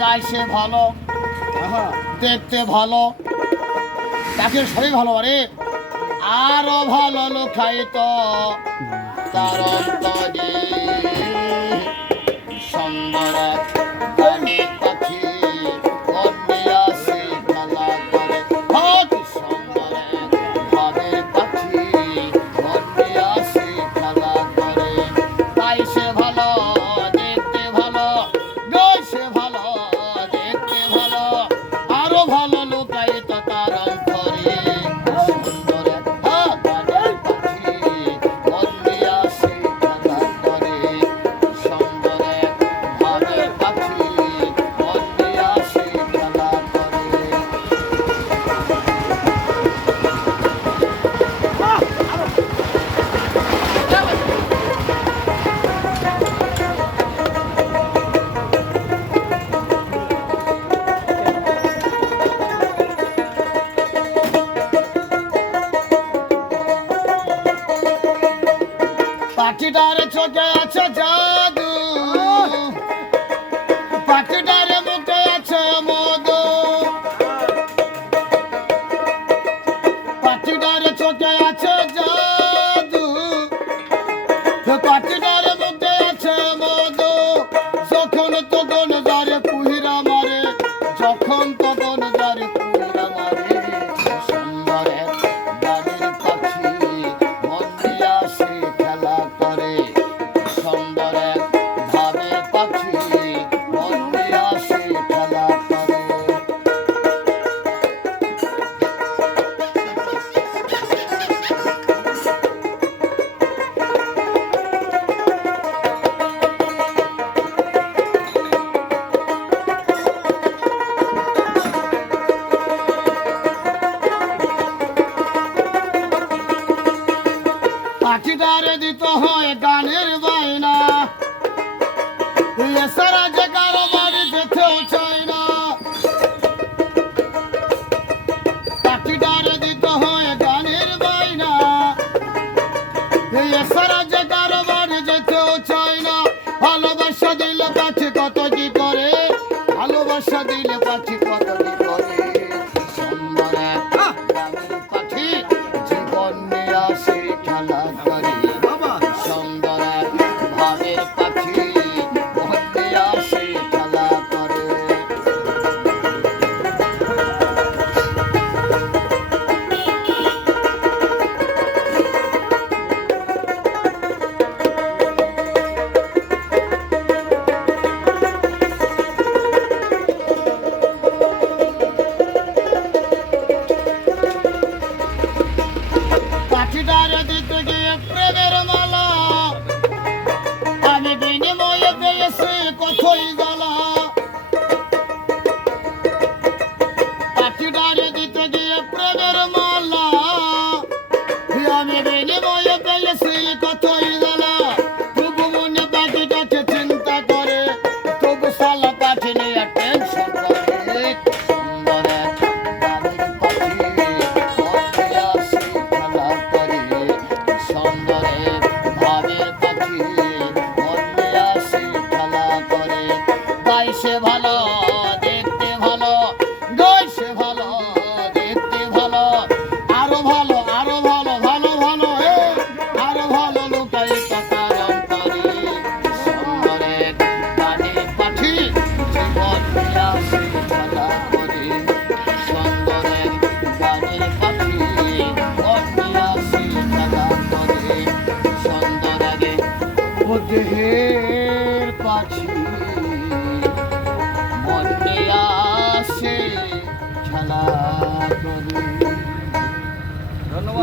গাইছে ভালো, দেখতে ভালো, তাকে সবই ভালো আরে আরো ভালো লুকায়িত তার অন্তরে সুন্দর গানে পাখি অন্যে আসে খেলা করে। কি সুন্দর ভাবের পাখি অন্যে আসে খেলা করে। গাইছে ভালো, দেখতে ভালো, গাইছে ভালো, দেখতে ভালো, আরো ভালো লুকায়িত তার অন্তরে সুন্দর গানের পাখি অন্যে আসে খেলা করে। সুন্দর ভাবের পাখি অন্যে আসে খেলা করে। পাখিটার চোখে আছে জাদু, পাখিটার মুখে আছে মধু, পাখিটার চোখে আছে জাদু, পাখিটার মুখে আছে মধু। যখন তখন যারে কুহিরা মারে, যখন তখন যারে কুহিরা মারে। সুন্দর গানের পাখি মন্দির আসে খেলা করে। সুন্দর ভাবের পাখি মন্দির আসে খেলা করে। পাখিটারে দিতে হয় গানের বায়না, এছাড়া যে কারো বাড়ি যেতেও চায় না। পাখিটারে দিতে হয় গানের বায়না, এছাড়া যে কারো বাড়ি যেতেও চায় না। ভালোবাসা দিলে পাখি কত কি করে, ভালোবাসা দিলে পাখি কত কি করে। সুন্দর গানের পাখি জীবন নিয়ে আসে খেলা করে। সুন্দর ভাবের পাখি মনে আসে খেলা করে। পাখিটারে দিতে গিয়ে প্রেমের মালা, আমি বিনিময়ে পেয়েছি কতই জ্বালা। পাখিটারে দিতে গিয়ে প্রেমের মালা, আমি বিনিময়ে পেয়েছি কতই জ্বালা। তবু মনে পাখিটাকে চিন্তা করে, তবু সালা পাখি নিয়ে টেনশন করে। সুন্দর গানের পাখি মনে আসে খেলা করে। সুন্দর ভাবের পাখি মনে আসে খেলা করে। গাইছে ভালো, দেখতে ভালো, গাইছে ভালো, দেখতে ভালো, আরো ভালো, আরো ভালো, ভালো ভালো আরো ভালো লুকায়িত তার অন্তরে। সুন্দর গানের পাখি জীবন নিয়ে আসে খেলা করে। সুন্দর গানের পাখি মনে আসে খেলা করে। সুন্দর দেহের পাখি মনে আসে খেলা করে। ধন্যবাদ।